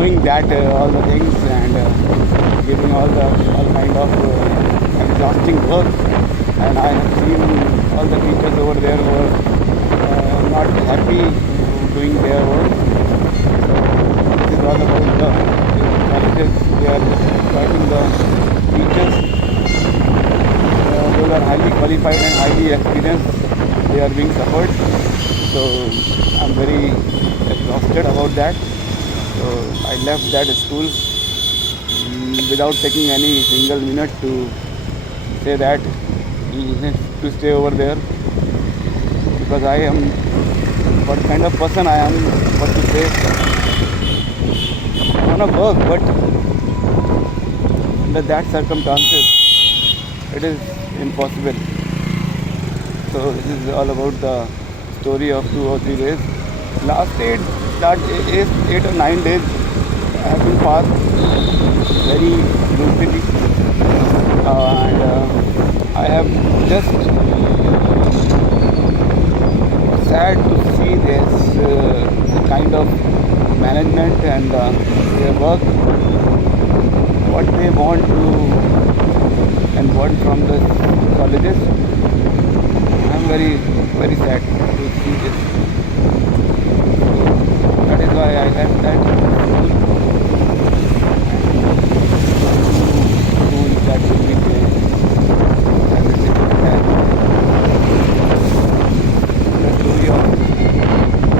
knowing that all the things and giving all kind of exhausting work. And I have seen all the teachers over there who are not happy doing their work. So this is all about the colleges. They are just exploiting the teachers. Those are highly qualified and highly experienced. They are being suffered. So I'm very exhausted about that. So I left that school without taking any single minute to say that to stay over there, because I am what kind of person I am. What to say? I want to work, but under that circumstances, it is impossible. So this is all about the story of 2 or 3 days. Last 8 or 9 days have been passed very brutally, and I have just sad to see this kind of management and their work, what they want to and want from the colleges. I am very, very sad to see this. That is why I left that school that will be there.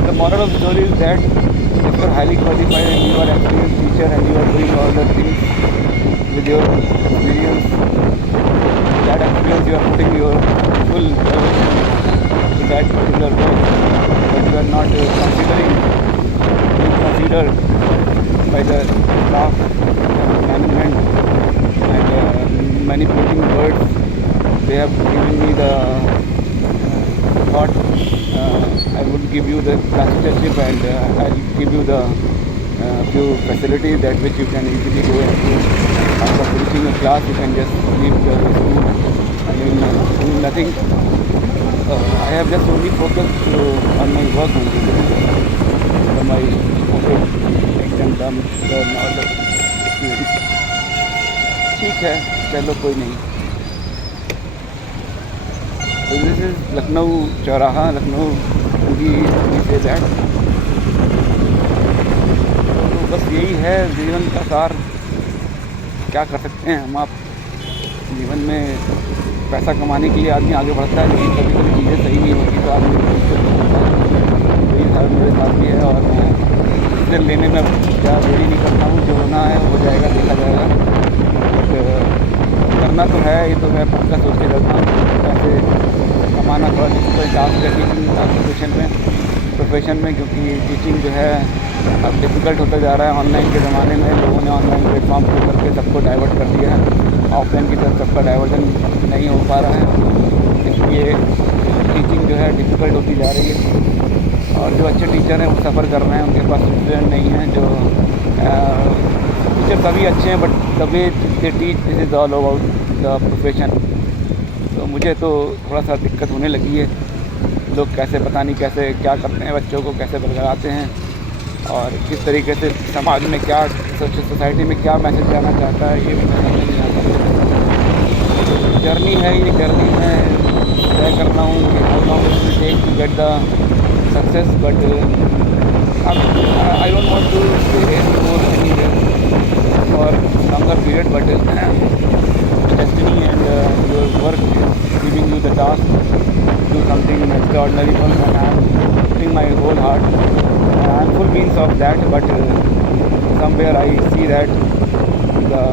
The moral of the story is that if you are highly qualified and you are an experienced teacher and you are doing all the things with your experience, that experience you are putting your full to that particular work, but you are not being considered by the staff management and manipulating words. They have given me the thought, I would give you the classes and I'll give you the few facilities that which you can easily go into. After finishing a class, you can just leave the school and doing nothing. I have just only focused on my work only. So my एकदम दम order ठीक है, चलो कोई नहीं. So this is Lucknow चौराहा, लखनऊ पूरी say that. तो बस यही है जीवन का सार. क्या कर सकते हैं हम आप. जीवन में पैसा कमाने के लिए आदमी आगे बढ़ता है, लेकिन कभी कभी चीज़ें सही नहीं होती तो आदमी यही साथ मेरे साथ भी है. और मैं डिसीजन लेने में क्या देरी नहीं करता हूँ. जो होना है हो जाएगा, देखा जाएगा. बट करना तो है, ये तो मैं पक्का सोच के करता हूँ. पैसे कमाना थोड़ा डिफिकल्ट टास्क है टीचिंग प्रोफेशन में, क्योंकि टीचिंग जो है अब डिफ़िकल्ट होता जा रहा है. ऑनलाइन के ज़माने में लोगों ने ऑनलाइन प्लेटफॉर्म को करके सबको डाइवर्ट कर दिया है. ऑफलाइन की तरफ सबका डाइवर्जन नहीं हो पा रहा है, इसलिए टीचिंग जो है डिफ़िकल्ट होती जा रही है. और जो अच्छे टीचर हैं वो सफ़र कर रहे हैं, उनके पास स्टूडेंट नहीं हैं. जो टीचर सभी अच्छे हैं, but the way they teach, this is all about the profession. तो मुझे तो थोड़ा सा दिक्कत होने लगी है. लोग कैसे, पता नहीं कैसे क्या करते हैं, बच्चों को कैसे बरगलाते हैं और किस तरीके से समाज में क्या, सोसाइटी में क्या मैसेज जाना चाहता है, ये भी मैं समझ नहीं आता. जर्नी है, ये जर्नी में तय कर रहा हूँ कि how long it will take to get the success. But I don't want to stay anymore anywhere for longer period. But destiny and your work is giving you the task to do something extraordinary for me, and I am putting my whole heart. I am full means of that, but somewhere I see that the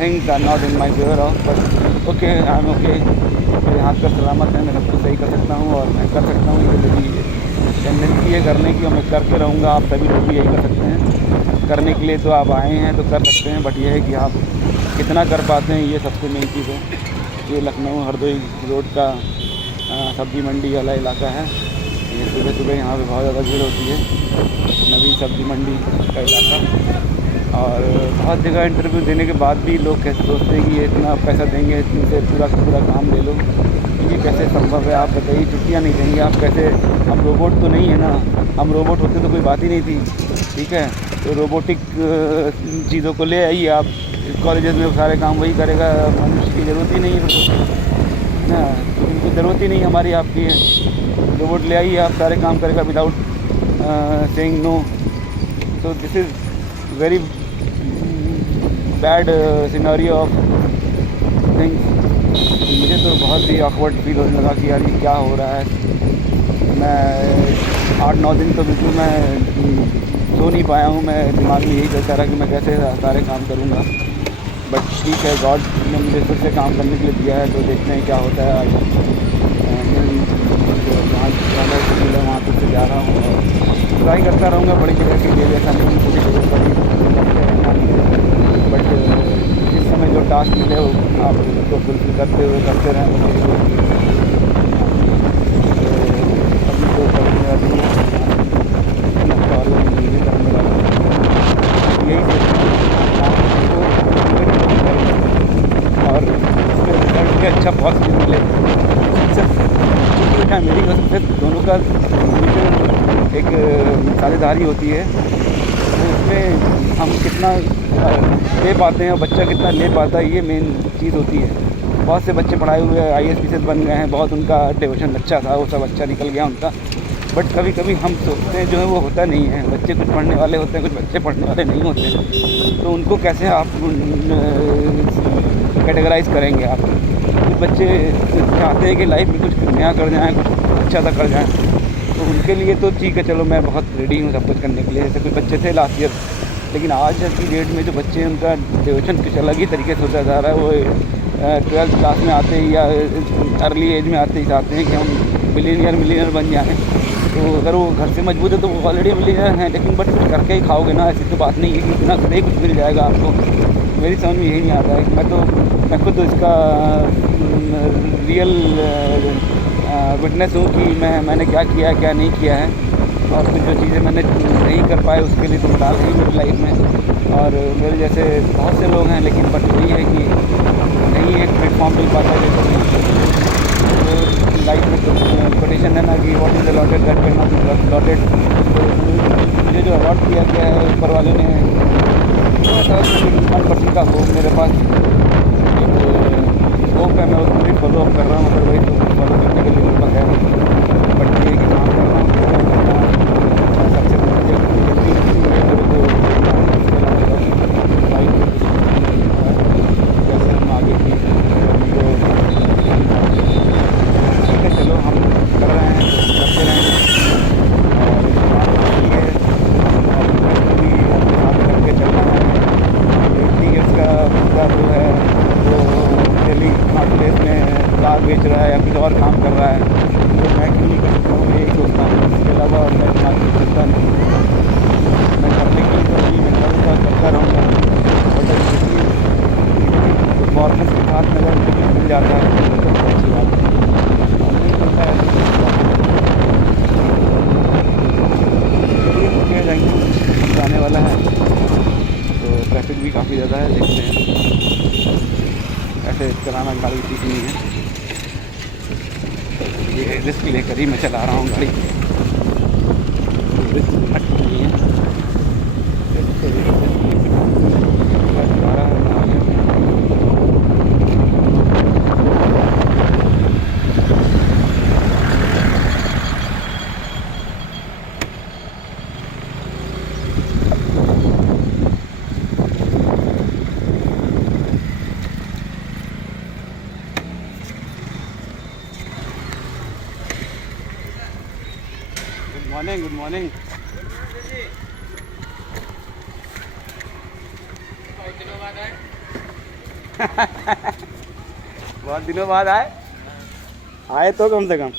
things are not in my favor of. But okay, I am okay. मेरे हाथ पर सलामत है, मैं सब कुछ सही कर सकता हूँ और मैं कर सकता हूँ. ये मेरी टेंडेंसी है करने की, और मैं करके रहूँगा. आप सभी लोग भी यही कर सकते हैं. करने के लिए तो आप आए हैं तो कर सकते हैं, बट ये है कि आप कितना कर पाते हैं, ये सबसे मेन चीज़ है. ये लखनऊ हरदोई रोड का सब्ज़ी मंडी वाला इलाका है. सुबह सुबह यहाँ पे बहुत ज़्यादा भीड़ होती है, नवीन सब्जी मंडी का इलाका। और बहुत जगह इंटरव्यू देने के बाद भी लोग कैसे सोचते हैं कि ये इतना पैसा देंगे, इनसे पूरा का पूरा काम ले लो। ये कैसे संभव है? आप बताइए, छुट्टियाँ नहीं देंगे आप कैसे? हम रोबोट तो नहीं है ना, हम रोबोट होते तो कोई बात ही नहीं थी, ठीक है। तो रोबोटिक चीज़ों को ले आइए आप, कॉलेजेस में सारे काम वही करेगा, मनुष्य की ज़रूरत ही नहीं है ना, तो उनको ज़रूरत ही नहीं हमारी आपकी है। रोबोट ले आइए आप, सारे काम करेगा without saying no. So this is very bad scenario of things. मुझे तो बहुत ही ऑकवर्ड फील होने लगा कि यार ये क्या हो रहा है। मैं 8-9 दिन तो बिल्कुल मैं सो नहीं पाया हूँ। मैं दिमाग में यही चलता रहा कि मैं कैसे सारे काम करूँगा। बट ठीक है, गॉड ने मुझे फिर से काम करने के लिए दिया है, तो देखते हैं क्या होता है। आज जहाँ जाना है वहाँ फिर से जा रहा हूँ और ट्राई करता रहूँगा बड़ी जगह के लिए। जैसा नहीं मुझे जरूरत पड़ी, बट जिस समय जो टास्क मिले वो आप उसको फुलफिल करते हुए करते रहें। अभी तो करने वाली है यही और उसके रिजल्ट भी अच्छा पॉजिटिव मिले। सिर्फ मेरी वजह से दोनों का एक साझेदारी होती है, तो उसमें हम कितना ले पाते हैं और बच्चा कितना ले पाता है, ये मेन चीज़ होती है। बहुत से बच्चे पढ़ाए हुए IAS PCS बन गए हैं, बहुत उनका डिवीज़न अच्छा था, वो सब अच्छा निकल गया उनका। बट कभी कभी हम सोचते हैं जो है वो होता नहीं है। बच्चे कुछ पढ़ने वाले होते हैं, कुछ बच्चे पढ़ने वाले नहीं होते हैं, तो उनको कैसे आप कैटेगराइज करेंगे आप? कुछ बच्चे चाहते हैं कि लाइफ में कुछ नया कर जाएँ, कुछ अच्छा सा कर जाएँ, तो उनके लिए तो ठीक है, चलो मैं बहुत रेडी हूँ सब कुछ करने के लिए। जैसे कुछ बच्चे थे लास्ट ईयर, लेकिन आज की डेट में जो बच्चे हैं उनका डिवीज़न कुछ अलग ही तरीके से होता जा रहा है। वो 12th क्लास में आते ही या अर्ली एज में आते ही चाहते हैं कि हम मिलीनियर बन जाएँ। तो अगर वो घर से मजबूत है तो वो ऑलरेडी मिलीनियर हैं, लेकिन बट कुछ करके ही खाओगे ना, ऐसी तो बात नहीं है कि बिना करे कुछ मिल जाएगा आपको। मेरी समझ में यही नहीं आता है। मैं खुद इसका रियल विटनेस हूँ कि मैंने क्या किया है क्या नहीं किया है, और कुछ जो चीज़ें मैंने नहीं कर पाए उसके लिए तो डाल रही मेरी लाइफ में। और मेरे जैसे बहुत से लोग हैं, लेकिन बट वही है कि नहीं एक प्लेटफॉर्म मिल पाता है। तो लाइफ में कंपटीशन है ना कि what is allotted that can not be allotted. मुझे जो अवार्ड दिया गया है ऊपर वाले ने, ऐसा 1% का होप मेरे पास होप है, मैं उसको भी फॉलो अप कर रहा हूँ। अदरवाइज तो फॉलो करने के लिए मेरे पास है, बट ये कि काम कर रहा हूँ सबसे पहले जैसे हम आगे की ठीक है, चलो हम कर रहे हैं तो करते रहेंगे और भी अपने साथ करके चलना है। 80 ईयर्स का बंदा जो है वो दिल्ली प्लेस में कार बेच रहा है या कुछ और काम कर रहा है, तो मैं क्यों नहीं कर सकता हूँ? यही सोचता हूँ। इसके अलावा मैं दिमाग में सोचता नहीं। मैं करने की तो नहीं, मैं करूँगा, करता रहूँगा। बट परफॉर्मेंस के साथ में अगर मुझे मिल जाता है तो अच्छी बात है, नहीं मिलता है तो जाएंगे। जाने वाला है तो ट्रैफिक भी काफ़ी ज़्यादा है, देखते हैं। ऐसे चलाना गाड़ी ठीक नहीं है, ये रिस्क लेकर ही मैं चला रहा हूँ गाड़ी। रिस्क नहीं है, गुड मॉर्निंग। बहुत दिनों बाद आए तो कम से कम